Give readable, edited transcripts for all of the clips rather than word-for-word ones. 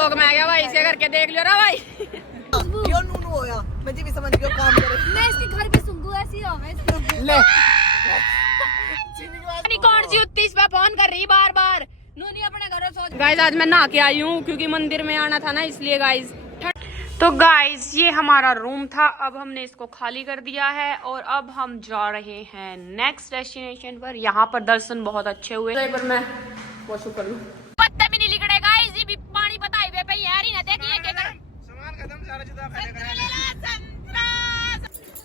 Vlog में आ गया भाई, इसे करके देख लियो ना भाई। यो नूनू होया, मैं जी भी समझ गया काम करे। मैं इसके घर पे सुंगू ऐसी होवे ले कौन सी उत्ती इस पे फोन कर रही बार बार। नूनी अपने घर सोच। गाइस आज मैं नहा के आई हूँ क्योंकि मंदिर में आना था ना, इसलिए गाइस। तो गाइस ये हमारा रूम था, अब हमने इसको खाली कर दिया है और अब हम जा रहे हैं नेक्स्ट डेस्टिनेशन पर। यहाँ पर दर्शन बहुत अच्छे हुए। तो पर मैं वॉशअप कर लूं। पत्ते भी नहीं लिगड़े गाइस, ये भी पानी पता ही पे यार ही ना देखिए क्या कर। सामान खत्म सारा जुदा।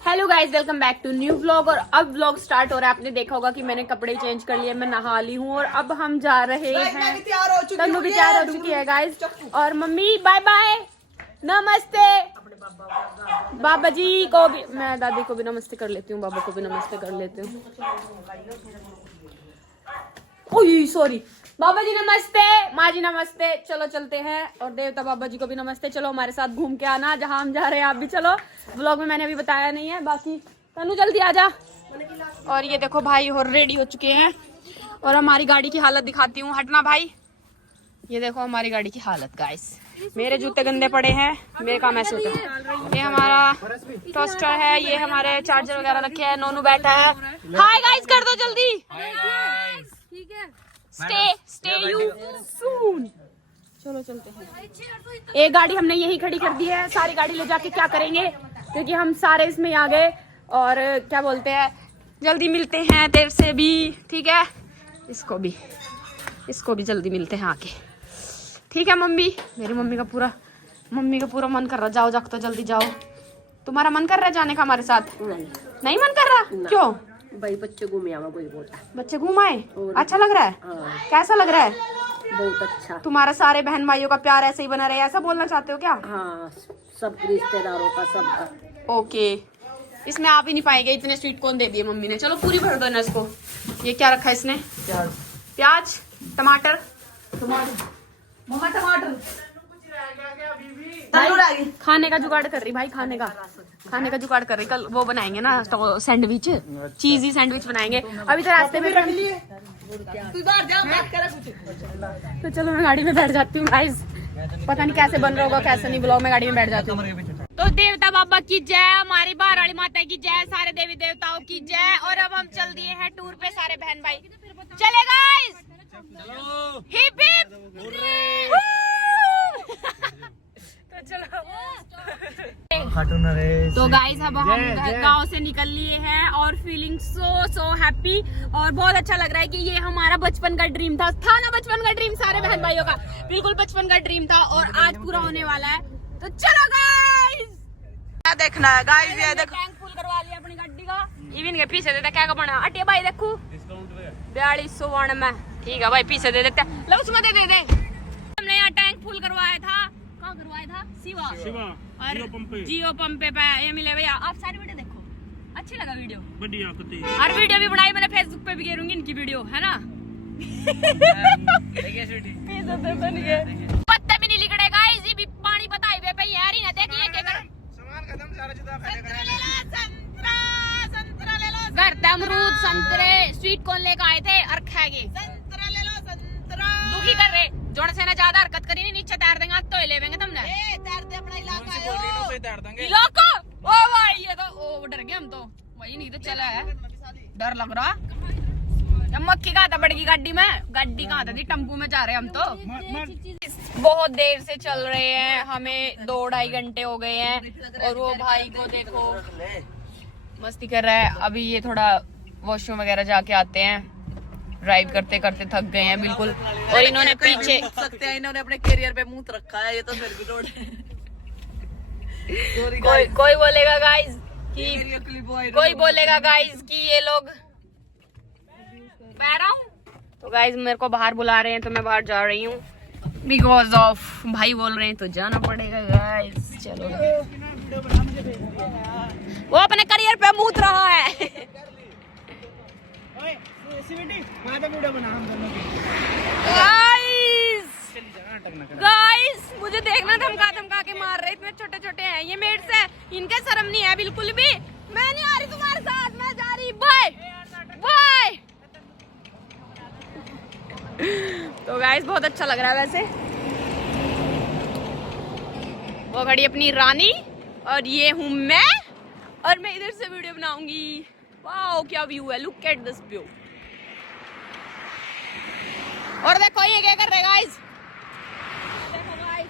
Hello guys, welcome back to new vlog. और अब व्लॉग स्टार्ट हो रहा है। आपने देखा होगा कि मैंने कपड़े चेंज कर लिए, मैं नहा ली हूँ और अब हम जा रहे हैं। तन्नू भी तैयार हो चुकी है गाइस। और मम्मी बाय बाय, नमस्ते। बाबा जी को भी, मैं दादी को भी नमस्ते कर लेती हूँ, बाबा को भी नमस्ते कर लेती हूँ। ओह सॉरी, बाबा जी नमस्ते, माँ जी नमस्ते। चलो चलते हैं। और देवता बाबा जी को भी नमस्ते। चलो हमारे साथ घूम के आना, जहाँ हम जा रहे हैं आप भी चलो। व्लॉग में मैंने अभी बताया नहीं है, बाकी तनु जल्दी आ जा। और ये देखो भाई और रेडी हो चुके हैं। और हमारी गाड़ी की हालत दिखाती हूँ, हटना भाई। ये देखो हमारी गाड़ी की हालत गाइस। मेरे जूते गंदे पड़े हैं, मेरे काम ऐसे होते हैं। ये हमारा टोस्टर है, ये हमारे चार्जर वगैरह रखे हैं। नोनू बैठा है। हाय गाइस कर दो जल्दी। ठीक है। Stay you soon. चलो चलते हैं। एक गाड़ी हमने यही खड़ी कर दी है, सारी गाड़ी ले जाके क्या करेंगे, क्योंकि हम सारे इसमें आ गए। और क्या बोलते हैं, जल्दी मिलते हैं तेरे से भी, ठीक है। इसको भी जल्दी मिलते हैं आके, ठीक है। मम्मी, मेरी मम्मी का पूरा मन कर रहा, जाओ जाओ तो जल्दी जाओ। तुम्हारा मन कर रहा है जाने का हमारे साथ? नहीं मन कर रहा? क्यों भाई बच्चे घूमे आवा, कोई बोला बच्चे घूम आए, अच्छा लग रहा है? कैसा लग रहा है? बहुत अच्छा। तुम्हारा सारे बहन भाइयों का प्यार ऐसे ही बना रहे, ऐसा बोलना चाहते हो क्या? हाँ, सब रिश्तेदारों का, सबका। ओके, इसमें आप ही नहीं पाएंगे, इतने स्वीट कॉर्न दे दिए मम्मी ने। चलो पूरी भर दो ना इसको। ये क्या रखा है इसने? प्याज, टमाटर। मम्मा टमाटर। खाने का जुगाड़ कर रही भाई, खाने का जुगाड़ कर रही। कल वो बनाएंगे ना सैंडविच, चीजी सैंडविच बनाएंगे। अभी तो रास्ते में तो चलो मैं गाड़ी में बैठ जाती हूँ गाइस। पता नहीं कैसे बन रहा होगा कैसे नहीं, ब्लॉग में गाड़ी में बैठ जाती हूँ। तो देवता बाबा की जय, हमारी बाराड़ी माता की जय, सारे देवी देवताओं की जय। और अब हम चल दिए हैं टूर पे, सारे बहन भाई चले गाइस। Hip hip. तो चलो। तो गाइस अब हम गांव से निकल लिए हैं और फीलिंग सो हैप्पी। और बहुत अच्छा लग रहा है कि ये हमारा बचपन का ड्रीम था ना, बचपन का ड्रीम सारे बहन भाइयों का बिल्कुल बचपन का ड्रीम था और आज पूरा होने वाला है। तो चलो गाइस, क्या देखना है गाइस? ये देखो टैंक फुल करवा लिया अपनी गाड़ी का। इवन के पीछे देता क्या बना अटे भाई, देखो 4291 में, ठीक है भाई पीछे दे देते। लो उसमें दे दे। हमने यहाँ टैंक फुल करवाया था, कहाँ करवाया था? शिवा और जियो पंप पे ये मिले भैया। आप सारी वीडियो देखो, अच्छी लगा वीडियो, बढ़िया। और वीडियो भी बनाई मैंने, फेसबुक पे भी गिरूंगी इनकी वीडियो, है ना। पत्ते भी नहीं लिगड़े गाइस, ये भी पानी पता ही पे यार ही ना देखिए क्या कर। सामान खत्म सारा जुदा। संतरा ले लो, घर अमरूद संतरे स्वीट कॉर्न लेकर आए थे और खाएंगे। संतरा ले लो, संतरा। दुखी कर रहे जोड़ से ना ज्यादा हरकत करी नहीं, नीचे तैर देंगे तो ले लेंगे तुमने। तैर दे अपना इलाका ओ भाई, ये तो ओ डर गए हम तो, वही नहीं तो चला है, डर लग रहा। मक्खी कहाँ था बड़की गाड़ी में, गाड़ी कहाँ थी, टम्पू में जा रहे हम तो। बहुत देर से चल रहे हैं, हमें 2-2.5 घंटे हो गए हैं। और वो भाई को देखो मस्ती कर रहा है। अभी ये थोड़ा वॉशरूम वगैरह जाके आते हैं, ड्राइव करते करते थक गए हैं बिल्कुल। और इन्होंने पीछे सकते हैं, इन्होंने अपने करियर पे मुंह रखा है, ये तो फिर भी रोड कोई बोलेगा गाइस कि ये लोग मैं रहा हूँ। तो गाइस मेरे को बाहर बुला रहे हैं तो मैं बाहर जा रही हूँ, बिकॉज ऑफ भाई बोल रहे हैं तो जाना पड़ेगा गाइस। चलो, वो अपने करियर पे मूत रहा है। गाइस मुझे देखना, धमका के मार रहे, इतने छोटे छोटे हैं ये मेड से, इनके शर्म नहीं है बिल्कुल भी। मैं नहीं आ रही तुम्हारे साथ, मैं जा रही, बाय बाय। तो गाइस बहुत अच्छा लग रहा है वैसे। वो खड़ी अपनी रानी और ये हूँ मैं और मैं इधर से वीडियो बनाऊंगी। वाओ क्या व्यू है, लुक एट दिस व्यू। और देखो ये क्या कर रहे गाइस, देखो गाइस,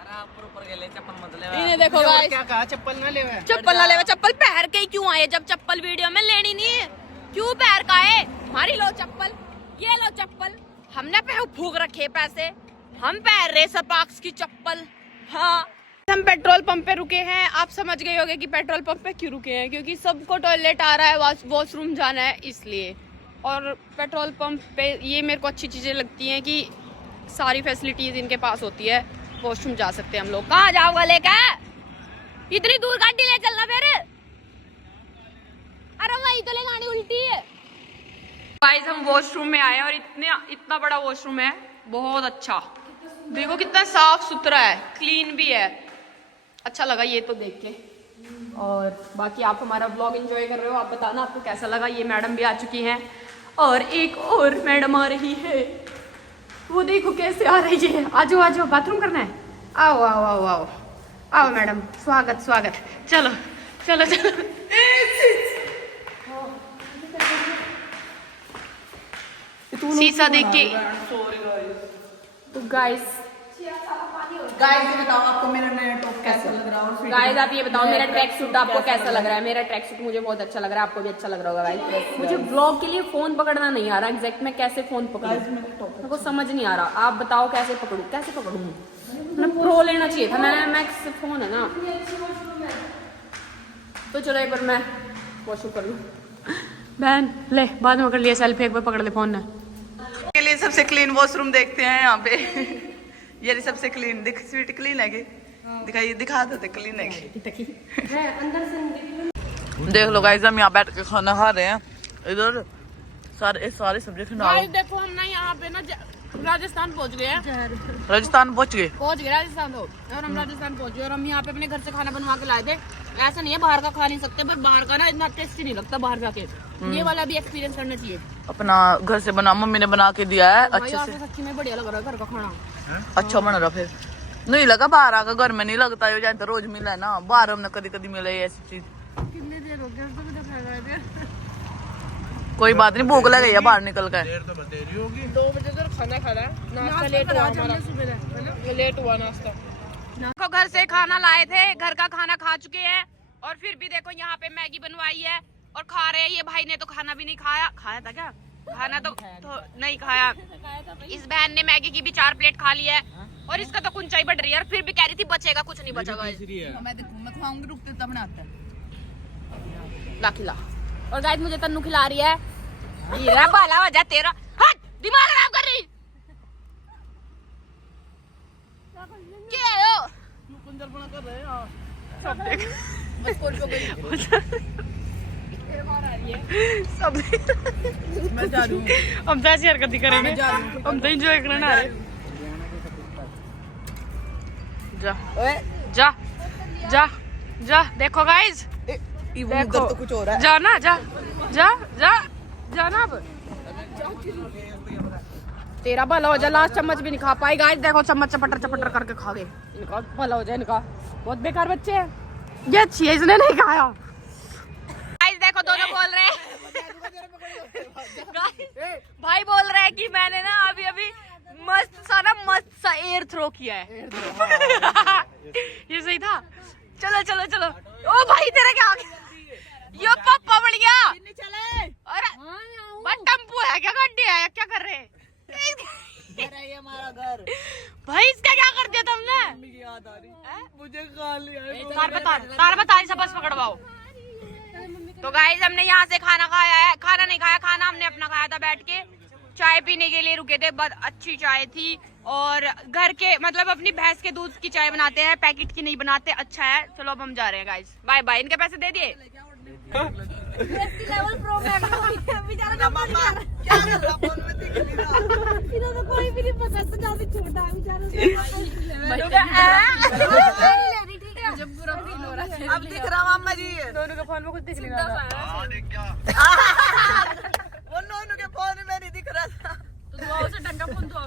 अरे ऊपर गेले चप्पल मत ले। इन्हें देखो गाइस, क्या कहा चप्पल ना लेवे, चप्पल ना लेवे। चप्पल पहन के ही क्यों आए जब चप्पल वीडियो में लेनी नहीं है, क्यों पहन का है? हमारी लो चप्पल, ये लो चप्पल, हमने फूक रखे पैसे, हम पहन रहे सपाक्स की चप्पल। हाँ हम पेट्रोल पंप पे रुके हैं। आप समझ गए होंगे कि पेट्रोल पंप पे क्यों रुके हैं, क्योंकि सबको टॉयलेट आ रहा है, वॉशरूम जाना है इसलिए। और पेट्रोल पंप पे ये मेरे को अच्छी चीज़ें लगती हैं कि सारी फैसिलिटीज इनके पास होती है, वॉशरूम जा सकते हैं हम लोग। कहाँ जाओगा लेकर, इतनी दूर गाड़ी ले चलना फिर, अरे वही तो ले गाड़ी उल्टी है। गाइस हम वॉशरूम में आए और इतना बड़ा वॉशरूम है, बहुत अच्छा। देखो कितना साफ सुथरा है, क्लीन भी है, अच्छा लगा ये तो देख के। और बाकी आप हमारा ब्लॉग एंजॉय कर रहे हो, आप बताना आपको कैसा लगा। ये मैडम भी आ चुकी हैं और एक और मैडम आ रही है, वो देखो कैसे आ रही है। आजो आजो, बाथरूम करना है, आओ आओ आओ आओ आओ मैडम, स्वागत स्वागत। चलो चलो चलो शीशा देख के। तो गाइस ये बताओ आपको मेरा नया टॉप कैसा लग रहा है? गाइस आप ये बताओ मेरा ट्रैक सूट आपको कैसा लग रहा है? मेरा ट्रैक सूट मुझे बहुत अच्छा लग रहा है, आपको भी अच्छा लग रहा होगा गाइस। मुझे ब्लॉग के लिए फोन पकड़ना नहीं आ रहा, एग्जैक्ट मैं कैसे फोन पकड़ूं मेरे को समझ नहीं आ रहा। आप बताओ कैसे पकड़ूं, कैसे पकड़ूं? मैंने प्रो लेना चाहिए था, मैंने मैक्स फोन है ना। तो चलो एक बार मैं वॉशरूम कर लूं। बहन ले, बाद में कर लिया सेल्फी, एक बार पकड़ ले फोन ने। के लिए सबसे क्लीन वॉशरूम देखते हैं यहाँ पे। ये सबसे क्लीन दिख, स्वीट क्लीन है कि दिखाइए, दिखा देते क्लीन है कि। देख लो गाइस हम यहाँ बैठ के खाना खा रहे हैं, इधर सारे सब्जी खिला। देखो हम ना यहाँ पे ना राजस्थान पहुँच गए हैं। राजस्थान पहुँच गए राजस्थान तो, और हम राजस्थान पहुँच गए और हम यहाँ पे अपने घर से खाना बनवा के लाए थे। ऐसा नहीं है बाहर का खा नहीं सकते, पर बाहर का ना इतना टेस्टी नहीं लगता बाहर जाके, ये वाला भी एक्सपीरियंस करना चाहिए। अपना घर से बना, मम्मी ने बना के दिया है अच्छे से। सच्ची में बढ़िया लग रहा है घर का खाना, अच्छा बन रहा। फिर नहीं लगा बाहर आकर, घर में नहीं लगता है, जहाँ तो रोज मिला है ना, बाहर हमने कभी कभी मिला है ऐसी चीज। कितने देर हो गया उसको भी तो खा रहे। कोई बात नहीं, भूख लग गई है बाहर निकल कर। 2 बजे तक खाना खाना, नाश्ता लेट हुआ हमारा, लेट हुआ नाश्ता। देखो घर से खाना लाए थे, घर का खाना खा चुके हैं और फिर भी देखो यहाँ पे मैगी बनवाई है और खा रहे हैं। ये भाई ने तो खाना भी नहीं खाया था क्या? खाना तो नहीं खाया। इस बहन ने मैगी की भी 4 प्लेट खा ली है और इसका तो कुंचाई बढ़ रही है, और फिर भी कह रही थी बचेगा, कुछ नहीं बचेगा। मैं खाऊंगी, रुकते तब बनाता है। ला खिला। और गाइस मुझे तन्नू खिला रही है। हीरा बाला हो जा तेरा, हट दिमाग खराब कर रही। क्या है यो? कर रहे हैं सब देख, सब मैं जा रही हूँ, हम तो ऐसी हरकत करेंगे, हम तो एंजॉय करने आ रहे। जा जा जा जा, देखो गाइस, देखो तो कुछ हो रहा है। जा ना, जा जा जा जाना। अब तेरा भला हो जाए, लास्ट चम्मच भी नहीं खा पाई गाइस। देखो चम्मच चपटर करके खा गए, इनका भला हो जाए। इनका बहुत बेकार बच्चे हैं, ये अच्छी है, इसने नहीं खाया। गाइस देखो दोनों बोल रहे हैं, भाई बोल रहे हैं कि मैंने ना अभी मस्त सा एयर थ्रो किया है। ये सही था। चलो चलो चलो, ओ भाई तेरा क्या आ गया? ये पापा बढ़ गया। अरे बस टेम्पो है क्या, गड्डी है क्या, कर रहे हैं? ये हमारा घर। भाई इसका क्या कर दिया तुमने? याद आ रही मुझे, खा लिया। तार बता सब बस पकड़वाओ। तो गाइस हमने यहाँ से खाना खाया है, खाना नहीं खाया, खाना हमने अपना खाया था बैठ के। चाय पीने के लिए रुके थे, बहुत अच्छी चाय थी और घर के मतलब अपनी भैंस के दूध की चाय बनाते हैं, पैकेट की नहीं बनाते, अच्छा है। चलो अब हम जा रहे हैं गाइस, बाय बाय। इनके पैसे दे दिए। लेवल प्रो मैक्स बेचारा कोई भी नहीं पता, तो ज्यादा छोटा है बेचारा। अब दिख रहा मामा जी, दोनों के फोन में कुछ दिख नहीं रहा था। वो नोनू के फोन में नहीं दिख रहा था, तो दुआ से डंडा फोन दो,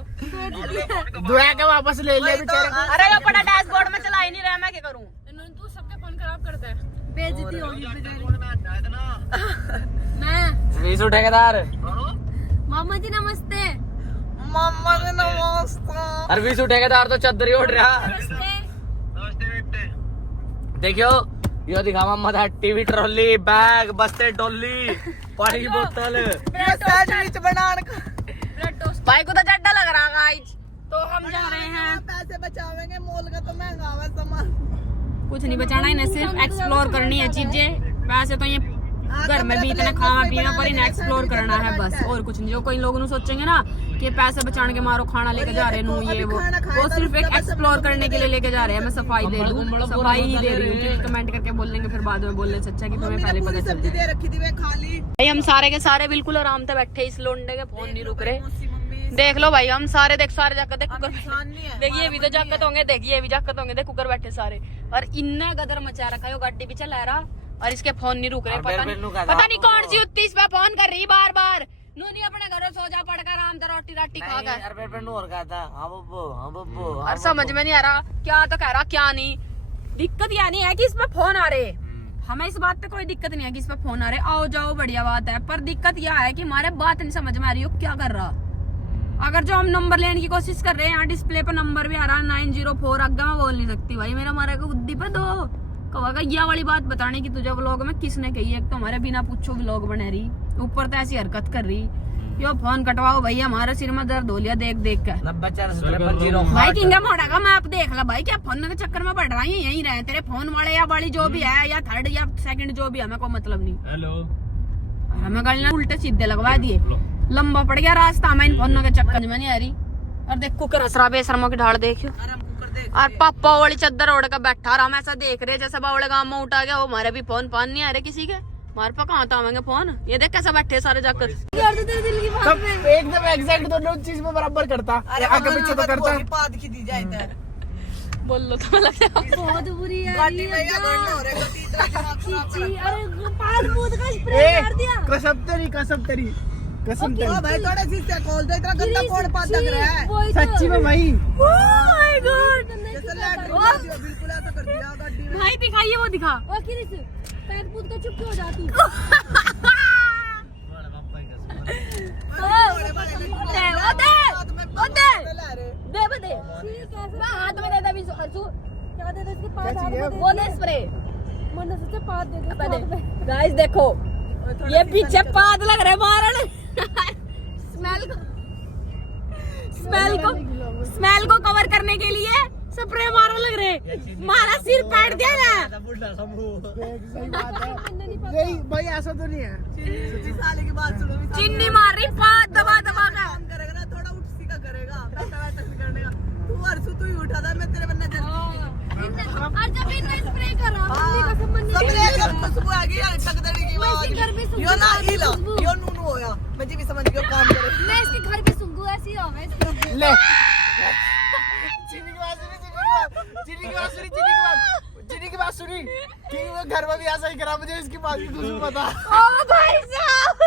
दुआ के वापस ले लिया बेचारे। अरे वो बड़ा डैशबोर्ड में चला ही नहीं रहा, मैं क्या करूं? इन्होंने तू सबके फोन खराब करता है। बेइज्जती होगी मैं। वीसू ठेकेदार। मामा जी नमस्ते। मामा ने नमस्ते। अरे वीसू ठेकेदार तो चद्दर ही उड़ रहा। देखियो यो दिखा मम्मा था टीवी ट्रॉली बैग बस्ते डोली पानी की बोतल सैंडविच बनाने का भाई को तो चड्डा लग रहा गाइस। तो हम जा रहे हैं, पैसे बचावेंगे, मॉल का तो महंगा हुआ सामान। कुछ नहीं बचाना, इन्हें सिर्फ एक्सप्लोर करनी है चीजें। वैसे तो ये घर में भी इतना खाना पीना पर इन्हें एक्सप्लोर करना है बस, और कुछ नहीं। जो कई लोग सोचेंगे ना कि पैसे बचाने के मारो खाना लेके जा रहे हैं ये वो सिर्फ एक एक्सप्लोर करने के लिए लेके जा रहे हैं। मैं सफाई दे दूं, सफाई ही दे रही हूँ, क्योंकि कमेंट करके बोल लेंगे फिर बाद में बोलने से अच्छा है कि तुम्हें पहले पता चल सब्जी दे रखी थी वे खाली। भाई हम सारे के सारे बिल्कुल आराम से बैठे, इस लोंडे के फोन नहीं रुक रहे। देख लो भाई, हम सारे सारे जाकर देख कुकर, देखिए ये भी तो जाकत होंगे, देखिए ये भी जाकत होंगे, देख कुकर बैठे सारे। और इन्ना गदर मचा रखा है, वो गाड़ी भी चला रहा और इसके फोन नहीं रुक रहे। पता नहीं कौन सी उत्ती इस पे फोन कर रही बार बार। नूनी अपने घरों सो जा पड़कर आराम से रोटी राटी खा कर। और समझ में नहीं आ रहा क्या तो कह रहा क्या नहीं। दिक्कत या नहीं है कि इसमें फोन आ रहे, हमें इस बात पे कोई दिक्कत नहीं है कि इस पे फोन आ रहे, आओ जाओ बढ़िया बात है। पर दिक्कत यह है कि हमारे बात नहीं समझ में आ रही हो क्या कर रहा। अगर जो हम नंबर लेने की कोशिश कर रहे हैं, यहाँ डिस्प्ले पे नंबर भी आ रहा है 904, आगे मैं बोल नहीं सकती भाई, मेरा मारा को बुद्धि पे दो कहोगा यह वाली बात बताने की तुझे व्लॉग में किसने कही है। एक तो हमारे बिना पूछो व्लॉग बना रही, ऊपर तो ऐसी हरकत कर रही। यो फोन कटवाओ भैया, हमारे सिर में दर्द हो लिया देख देख के। भाई किंगा मोड़ा का मैप देख ला भाई, क्या फोन के चक्कर में बढ़ रहा है, यही रहे तेरे फोन वाले या वाली जो भी है या थर्ड या सेकंड जो भी है, हमें कोई मतलब नहीं। हेलो हमें गलना उल्टे सीधे लगवा दिए, लंबा पड़ गया रास्ता हमें इन फोनों के चक्कर में नहीं आ रही। और देख कुकर हसरा बेशर्मों की ढाल देखियो, और पापा वाली चद्दर ओढ़ कर बैठा रहा। हम ऐसा देख रहे जैसे बावड़े गांव में उठा गया वो, हमारे भी फोन नहीं आ रहे किसी के, हमारे पास कहाँ आवेंगे फोन। ये देख कैसे बैठे सारे जाकर, एकदम एग्जैक्ट दोनों चीज में बराबर करता। आगे पीछे तो करता पाद की दी जाए बोल लो तो लग जाओ। बहुत बुरी है गाड़ी में या गड़ना हो रहा है तीसरा दिमाग खराब कर। अरे पाद पूद का स्प्रे मार दिया। कसम तेरी ओ भाई थोड़ा सी से खोल दो, इतना गंदा कौन पाद लग रहा है सच्ची में भाई। ओह माय गॉड, जैसे लैटरिन कर दिया, बिल्कुल ऐसा कर दिया गाड़ी में। भाई दिखाइए वो दिखा। ओ किरिस पैर पूद का चुप हो जाती। दे बदे हाथ में दे दे बीसो अर्सू क्या दे दे इसके पास वो दे स्प्रे मन से पाद दे दे। गाइस देखो ये पीछे पाद लग रहा है मारन। स्मेल को कवर करने के लिए स्प्रे मारने लग रहे, मारा सिर काट दिया ना। भाई ऐसा तो नहीं है। साले की बात सुनो, चिन्नी मार रही पाद दबा दबा का। काम करेगा ना थोड़ा उठ सी का करेगा, पैसा वैसा नहीं करने का। तू हरसू तू ही उठा था, मैं तेरे बनने दे। और जब इन्हें स्प्रे करा मम्मी का संबंध सब लेकर खुशबू आ गई यार, टकदड़ी की मैं इसके घर पे आवाज। यो ना हिला, यो नूनू होया, मैं जी भी समझ गया काम करे। मैं इसके घर पे सुंगू ऐसी होवे ले चीनी की बात सुनी कि वो घर में भी ऐसा ही करा, मुझे इसकी बात की खुशबू पता। ओ भाई साहब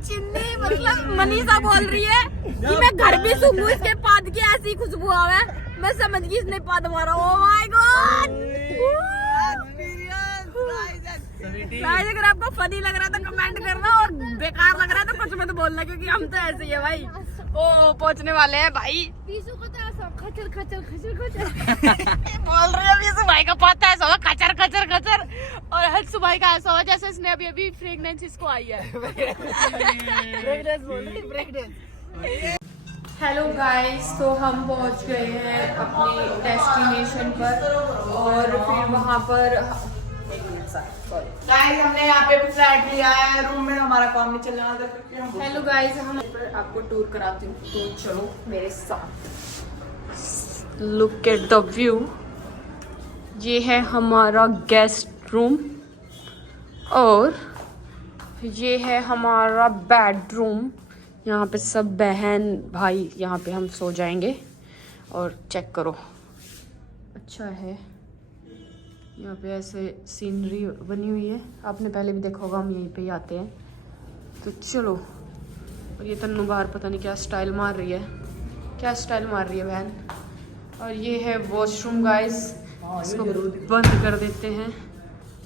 चिन्नी मतलब मनीषा बोल रही है कि मैं घर भी सूंघू इसके पाद की ऐसी खुशबू आवे, मैं समझ गई इसने पाद मारा। ओ माय गॉड, गाइस अगर आपको फनी लग रहा है तो कमेंट करना, और बेकार लग रहा है तो कुछ मत बोलना, क्योंकि हम तो ऐसे ही है भाई। ओ पहुंचने वाले हैं भाई। पीसू को तो ऐसा खचर खचर खचर खचर बोल रही है अभी भाई का पता है ऐसा खचर खचर खचर, और हर्ष भाई का ऐसा हुआ जैसे इसने अभी अभी प्रेगनेंसी इसको आई है। हेलो गाइस, तो हम पहुंच गए हैं अपने डेस्टिनेशन पर, और फिर वहां पर गाइस हमने यहाँ पे फ्लैट लिया है, रूम में हमारा काम नहीं चल रहा था। हेलो गाइस, हम आपको टूर कराती हूँ, तो चलो मेरे साथ। लुक एट द व्यू, ये है हमारा गेस्ट रूम और ये है हमारा बेडरूम। यहाँ पे सब बहन भाई यहाँ पे हम सो जाएंगे। और चेक करो, अच्छा है। यहाँ पे ऐसे सीनरी बनी हुई है, आपने पहले भी देखा होगा, हम यहीं पे ही आते हैं। तो चलो, और ये तन्नू बाहर पता नहीं क्या स्टाइल मार रही है, क्या स्टाइल मार रही है बहन। और ये है वॉशरूम गाइस, इसको बंद कर देते हैं।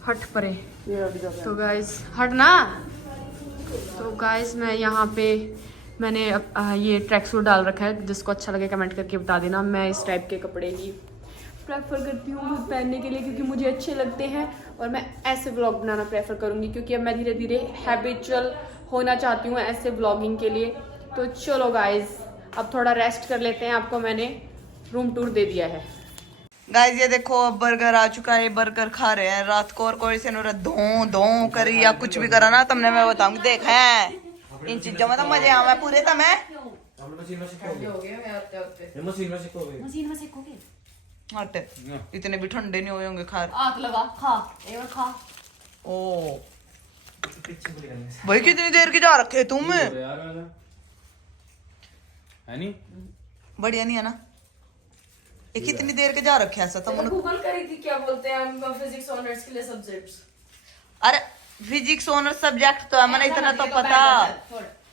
हट परे तो गाइस, हट ना। तो गाइस मैं यहाँ पे मैंने ये ट्रैक सूट डाल रखा है, जिसको अच्छा लगे कमेंट करके बता देना। मैं इस टाइप के कपड़े ही प्रेफर करती हूँ खुद पहनने के लिए, क्योंकि मुझे अच्छे लगते हैं और मैं ऐसे व्लॉग बनाना प्रेफर करूँगी, क्योंकि अब मैं धीरे धीरे हैबिचुअल होना चाहती हूँ ऐसे व्लॉगिंग के लिए। तो चलो गाइस अब थोड़ा रेस्ट कर लेते हैं, आपको मैंने रूम टूर दे दिया है। गाइस ये देखो अब बर्गर आ चुका है, बर्गर खा रहे हैं रात को। और कोई से धो धो करी या कुछ भी करा ना तुमने, मैं बताऊंगी। देख है इन चीजों में तो मजे आवे पूरे। तुम्हें हट, इतने भी ठंडे नहीं हुए होंगे। खा आग लगा, खा एक बार खा। ओ भाई कितनी देर की जा रखे तुम? है नहीं बढ़िया नहीं है ना? ये कितनी देर के जा रखे ऐसा तुम? गूगल करी थी क्या बोलते हैं फिजिक्स ऑनर्स के लिए सब्जेक्ट्स। अरे फिजिक्स ऑनर सब्जेक्ट तो है, मैंने इतना तो पता।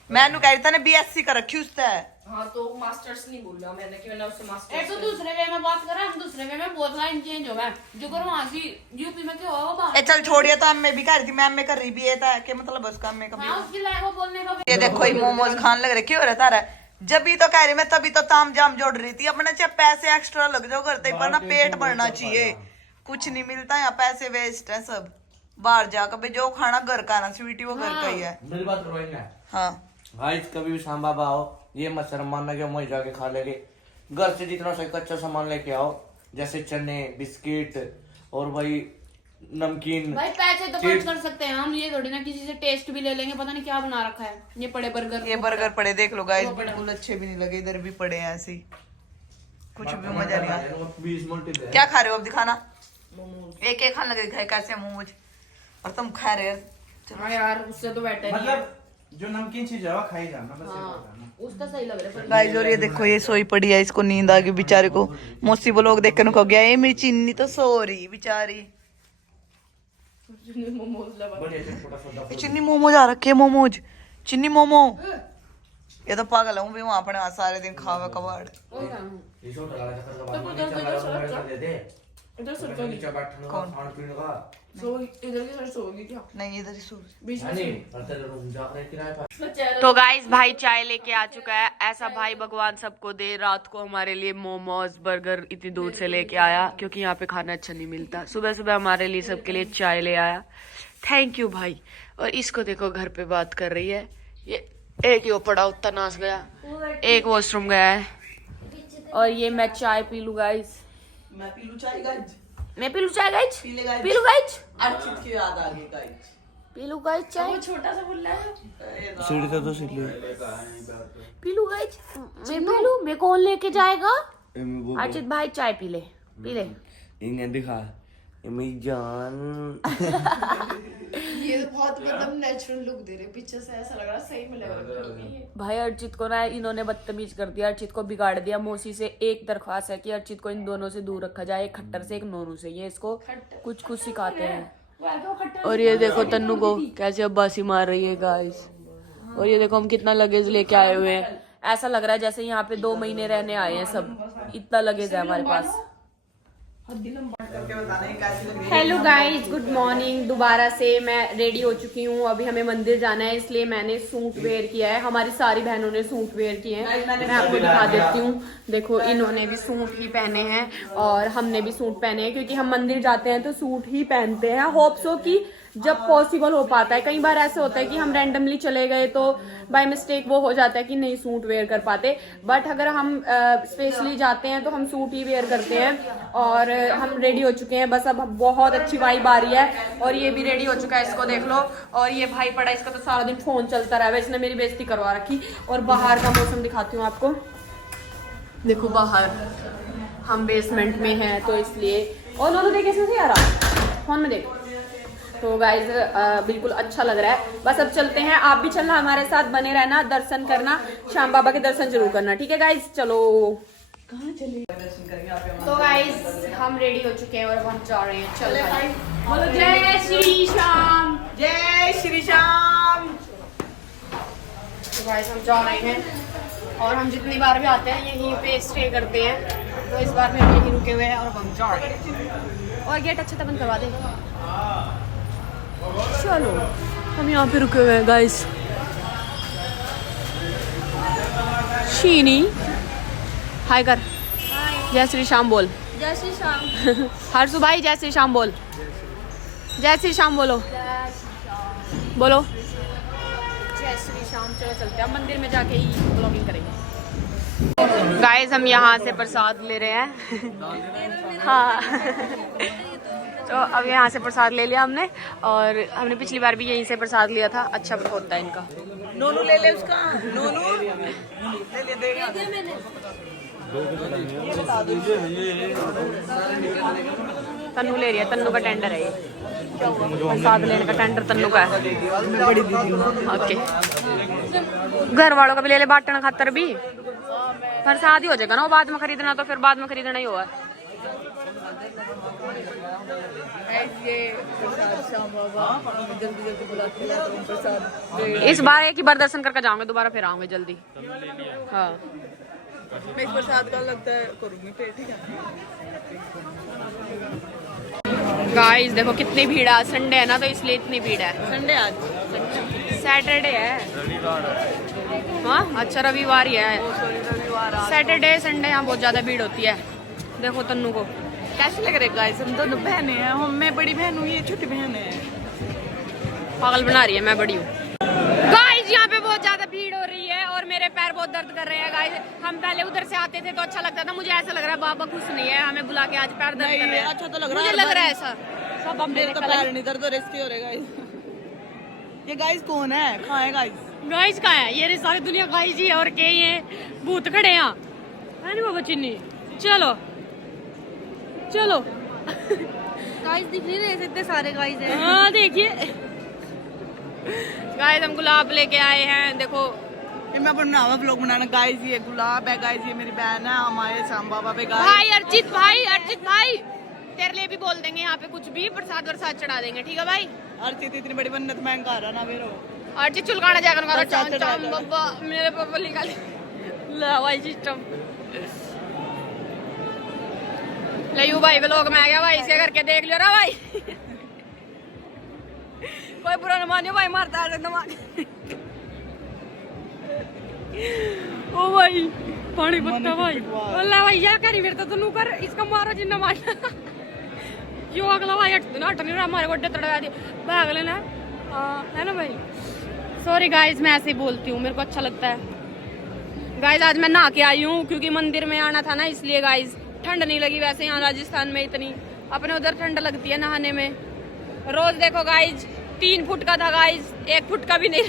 मैंने कह रही था ना बीएससी कर रखी उससे। हाँ तो मास्टर्स नहीं बोल रहा मैंने कि मैंने उससे मास्टर्स। एक तो दूसरे वे में बात करा, हम दूसरे वे में बहुत लाइन चेंज हो गया। जो करो वहाँ की यूपी में क्यों होगा बाहर। ए चल छोड़िए, तो मैं भी कह रही थी, मैम में कर रही भी था कि मतलब उसका मैं कभी। हाँ उसकी लाइन वो बोलने का। ये देखो ये मोमोज खान लग रहे, क्यों रहता है? जब भी तो कह रही मैं, तभी तो ताम जाम जोड़ रही थी अपने। चाहे पैसे एक्स्ट्रा लग जाओ करते पर ना पेट भरना चाहिए। कुछ नहीं मिलता यहाँ, पैसे वेस्ट है सब। बाहर जाकर भाई जो खाना घर का ना, स्वीटी वो घर का ही है। मेरी बात करवाएंगे। हाँ भाई कभी भी शाम बाबा आओ, ये मत शर्म मानना कि वहीं जाके खा लेंगे। घर से जितना सही कच्चा सामान लेके आओ, जैसे चने, बिस्किट और भाई नमकीन। भाई पैसे तो खर्च कर सकते हैं हम, ये थोड़ी ना किसी से टेस्ट भी ले लेंगे। पता नहीं क्या बना रखा है ये पड़े बर्गर। ये बर्गर पड़े देख लो गाइस, बिल्कुल अच्छे भी नहीं लगे। इधर भी पड़े हैं ऐसे ही, कुछ भी मजा नहीं आया। क्या खा रहे हो अब? दिखाना। एक एक खाने लगे, दिखाए कैसे मोमोज। और तुम खा रहे हो? हाँ यार उससे तो बेटर मतलब जो नमकीन चीज है वो खाई जाना बस। हाँ उसका सही लग रहा है। गाइस और ये देखो ये सोई पड़ी है, इसको नींद आ गई बेचारे को। मौसी वो लोग देख कर उनको गया, ये मेरी चीनी तो सो रही बेचारी। ये चिन्नी मोमोज आ रखे, मोमोज चिन्नी मोमो। ये तो पागल हूँ भी, वहाँ अपने सारे दिन खावे कबाड़। नहीं इधर ही सो। तो गाइस भाई चाय लेके आ चुका है। ऐसा भाई भगवान सबको दे। रात को हमारे लिए मोमोज बर्गर इतनी दूर से लेके आया, क्योंकि यहाँ पे खाना अच्छा नहीं मिलता। सुबह सुबह हमारे लिए सबके लिए चाय ले आया, थैंक यू भाई। और इसको देखो घर पे बात कर रही है। ये एक ही पड़ा उतना नाच गया, एक वॉशरूम गया है। और ये मैं चाय पी लूँ गाइस। मैं पी लूँ चाय गाइस। मैं पी लूँ चाय गाइस। पी ले गाइस। पी लूँ गाइस। अर्चित की याद आ गई गाइस। पी लूँ गाइस चाय। छोटा सा बोल रहा है। सीढ़ी तो सीढ़ी पी लूँ गाइस। मैं पी लूँ, मैं कौन लेके जाएगा? अर्चित भाई चाय पी ले, पी ले। इन्हें दिखा मेरी जान। ये तो बहुत मतलब नेचुरल लुक दे रहे, पीछे से ऐसा लग रहा सही में लग रहा। भाई अर्चित को ना इन्होंने बदतमीज कर दिया, अर्चित को बिगाड़ दिया। मौसी से एक दरख्वास्त है कि अर्चित को इन दोनों से दूर रखा जाए, एक खट्टर से एक नोनू से। ये इसको कुछ कुछ सिखाते हैं। और ये देखो तन्नू को कैसे अब्बासी मार रही है गाइस। और ये देखो हम कितना लगेज लेके आए हुए हैं। ऐसा लग रहा है जैसे यहाँ पे 2 महीने रहने आए हैं सब, इतना लगेज है हमारे पास। Hello guys, good morning. दोबारा से मैं रेडी हो चुकी हूँ। अभी हमें मंदिर जाना है, इसलिए मैंने सूट वेयर किया है। हमारी सारी बहनों ने सूट वेयर किए हैं। मैं आपको दिखा देती हूँ। देखो इन्होंने भी सूट ही पहने हैं और हमने भी सूट पहने हैं, क्योंकि हम मंदिर जाते हैं तो सूट ही पहनते हैं। होप सो कि जब पॉसिबल हो पाता है। कई बार ऐसे होता है कि हम रैंडमली चले गए तो बाय मिस्टेक वो हो जाता है कि नहीं सूट वेयर कर पाते। बट अगर हम स्पेशली जाते हैं तो हम सूट ही वेयर करते हैं। और हम रेडी हो चुके हैं, बस अब बहुत अच्छी वाइब आ रही है। और ये भी रेडी हो चुका है, इसको देख लो। और ये भाई पड़ा, इसका तो सारा दिन फोन चलता रहा है, इसने मेरी बेइज्जती करवा रखी। और बाहर का मौसम दिखाती हूँ आपको। देखो बाहर हम बेसमेंट में हैं तो इसलिए। और दोनों देखे कैसे आ रहा फोन में देखो। तो गाइज बिल्कुल अच्छा लग रहा है। बस अब चलते हैं, आप भी चलना हमारे साथ, बने रहना, दर्शन करना, श्याम बाबा के दर्शन जरूर करना। ठीक है गाइज, चलो। कहाँ चले? तो गाइज हम रेडी हो चुके हैं और अब हम जा रहे हैं। चल भाई बोलो जय श्री श्याम, जय श्री श्याम। तो गाइज हम जा रहे हैं और हम जितनी बार भी आते हैं यहीं पे स्टे करते हैं, तो इस बार भी हम यहीं रुके हुए हैं और हम जा रहे हैं। और गेट अच्छा बंद करवा दे। चलो हम यहाँ पे रुके हुए हैं गाइस। शीनी हाय कर, जय श्री श्याम बोल। जय श्री श्याम। हर्षु भाई जय श्री श्याम बोल। जय श्री श्याम बोलो, बोलो जय श्री श्याम। चलो चलते हैं मंदिर में जाके ही ब्लॉगिंग करेंगे। गाइस हम यहाँ से प्रसाद ले रहे हैं। हाँ तो अब यहाँ से प्रसाद ले लिया हमने, और हमने पिछली बार भी यहीं से प्रसाद लिया था। अच्छा होता है इनका। नोनू ले ले उसका, नोनू ले ले देगा। तन्नू ले रही है, तन्नू का टेंडर है ये। प्रसाद लेने का टेंडर तन्नू का है। बड़ी दीदी ओके, घर वालों का भी ले ले, बाटन खातर भी। प्रसाद ही हो जाएगा ना, वो बाद में खरीदना तो फिर बाद में खरीदना ही होगा। इस बार एक ही बार दर्शन करके जाऊंगे, दोबारा फिर आऊंगे जल्दी। हाँ मैं इस प्रसाद का लगता है करूंगी पेट, ठीक है। गाइस देखो कितनी भीड़ है, संडे है ना तो इसलिए इतनी भीड़ है। संडे आज सैटरडे है। हाँ अच्छा रविवार ही है। सैटरडे संडे यहाँ बहुत ज्यादा भीड़ होती है। देखो तन्नू को कैसे लग रहे गाइस, हम दोनों बहनें हैं। हम मैं बड़ी बहन हूँ, ये छोटी बहन है। पागल बना रही है, मैं बड़ी हूँ। गाइस यहाँ पे बहुत ज्यादा भीड़ हो रही है और मेरे पैर बहुत दर्द कर रहे हैं गाइस। हम पहले उधर से आते थे तो अच्छा लगता था, मुझे ऐसा लग रहा है बाबा खुश नहीं है हमें बुला के, आज पैर दर्द कर रहे हैं। अच्छा तो लग रहा है, मुझे लग रहा है ऐसा। सब मेरे तो पैर नहीं दर्द हो रहे, इसके हो रहे गाइस। ये गाइस कौन है, कहाँ है गाइस? गाइस कहाँ है? ये सारी दुनिया गाइस ही है और के ही है, भूत खड़े हैं यहाँ, है नहीं बाबा चिन्नी? चलो चलो गाइस दिख नहीं रहे इतने सारे गाइस हैं। हाँ देखिए गाइस हम गुलाब लेके आए हैं। देखो ये मैं बनावा व्लॉग बनाना गाइस। ये गुलाब है गाइस, ये मेरी बहन है, हमारे श्याम बाबा पे गाइस। भाई अर्चित भाई तेरे लिए भी बोल देंगे यहाँ पे कुछ भी प्रसाद वरसाद चढ़ा देंगे, ठीक है भाई? अर्चित इतनी बड़ी बन्नत मैं कर रहा ना मेरे अर्चित चुलकाना जाकर करो। प्रसाद चाम चढ़ा चाम दो। बाबा मेरे पापा निकाले ला भाई सिस्टम। लयू भाई व्लॉग में आ गया भाई, इसे करके देख लियो ना भाई। कोई बुरा न मानियो भाई, मारता है न मान। ओ भाई पानी पत्ता भाई, अल्लाह भाई क्या करी मेरे तो तू कर, इसका मारो जिन्ना मारना। यो अगला भाई हट नहीं रहा, हमारे गोड्डे तड़वा दिए, भाग लेना है ना भाई। सॉरी गाइस मैं ऐसे ही बोलती हूँ, मेरे को अच्छा लगता है। गाइस आज मैं नहा के आई हूँ क्योंकि मंदिर में आना था ना, इसलिए गाइस ठंड नहीं लगी। वैसे यहाँ राजस्थान में इतनी, अपने उधर ठंड लगती है नहाने में। रोज देखो गाइस 3 फुट का था गाइस, 1 फुट का भी नहीं।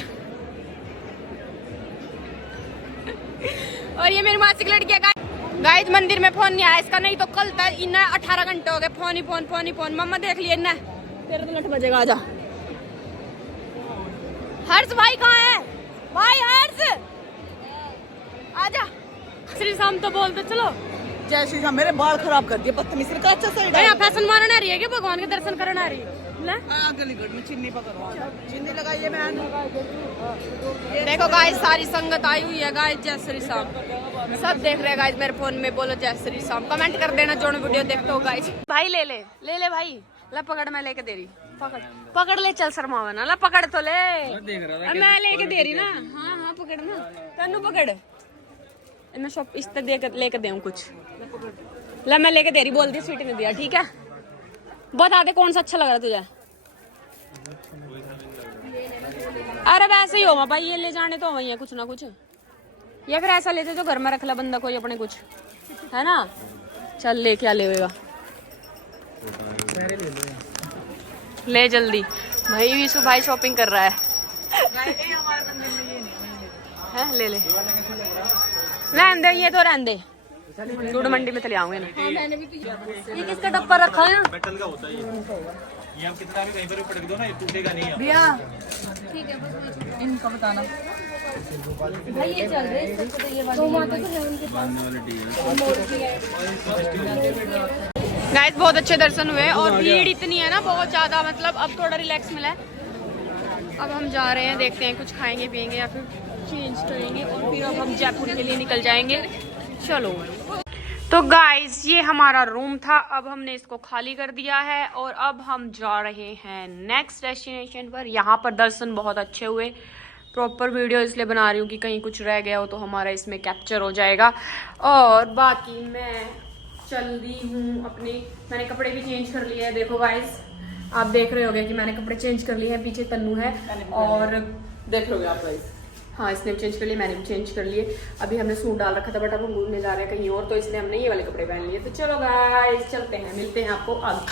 और ये मेरी मासिक लड़की है गाइस। मंदिर में फोन नहीं आया इसका, नहीं तो कल तक इन्हें 18 घंटे हो गए फोन ही फोन। मम्मा देख लिए इन्हें, तेरा तो 8 बजेगा। आजा हर्ष भाई कहाँ है? भाई हर्ष आजा। श्री शाम तो बोलते चलो। जय श्री राम। मेरे बाल खराब कर दिए बदतमीज का। अच्छा साइड यहाँ फैशन मारना रही है कि भगवान के दर्शन करना रही है? गलीगढ़ में चिन्नी पकड़वा, चिन्नी लगाइए बहन। देखो गाइस सारी संगत आई हुई है गाइस। जय श्री राम सब देख रहे हैं गाइस मेरे फोन में। बोलो जय श्री राम, कमेंट कर देना जो वीडियो देखते हो गाइस। भाई ले ले भाई, ला पकड़, मैं लेके दे रही। पकड़ ले, चल शर्मावा ना, ला पकड़ तो ले। मैं लेके दे रही ना। हाँ पकड़ ना, तन्नू पकड़। मैं शॉप इस तरह लेके दे कुछ, ला मैं लेके दे रही। बोल दी स्वीटी ने दिया, ठीक है? बता दे कौन सा अच्छा लग रहा तुझे। अरे वैसे ही होगा भाई, ये ले जाने तो वही है कुछ ना कुछ, या फिर ऐसा लेते जो घर में रख ला बंदा कोई अपने कुछ, है ना? चल ले, क्या लेगा ले जल्दी। भाई विशु भाई शॉपिंग कर रहा है ले रहने दे, ये तो रहने दे, गुड़ मंडी में चले आऊंगे ना। ये किसका डब्बा रखा है? मेटल का होता है ये आप कितना भी कहीं पर भी पटक दो ना, ये टूटेगा नहीं है। भैया ठीक है बस इनको बताना भाई ये चल रहे हैं तो ये वाले माता तो है उनके पास। गाइस बहुत अच्छे दर्शन हुए और भीड़ इतनी है ना बहुत ज्यादा, मतलब अब थोड़ा रिलैक्स मिला है। अब हम जा रहे हैं, देखते हैं कुछ खाएंगे पियेंगे या फिर चेंज करेंगे और फिर अब हम जयपुर के लिए निकल जाएंगे। चलो तो गाइज ये हमारा रूम था, अब हमने इसको खाली कर दिया है और अब हम जा रहे हैं नेक्स्ट डेस्टिनेशन पर। यहाँ पर दर्शन बहुत अच्छे हुए। प्रॉपर वीडियो इसलिए बना रही हूँ कि कहीं कुछ रह गया हो तो हमारा इसमें कैप्चर हो जाएगा। और बाकी मैं चल रही हूँ अपनी, मैंने कपड़े भी चेंज कर लिए हैं। देखो गाइज आप देख रहे होगे कि मैंने कपड़े चेंज कर लिए हैं। पीछे तन्नू है और देख रहे होगे आप गाइज। हाँ इसने भी चेंज कर लिए, मैंने भी चेंज कर लिए। अभी हमने सूट डाल रखा था बट अब हम घूमने जा रहे हैं कहीं और, तो इसलिए हमने ये वाले कपड़े पहन लिए। तो चलो गाइस चलते हैं, मिलते हैं आपको अब।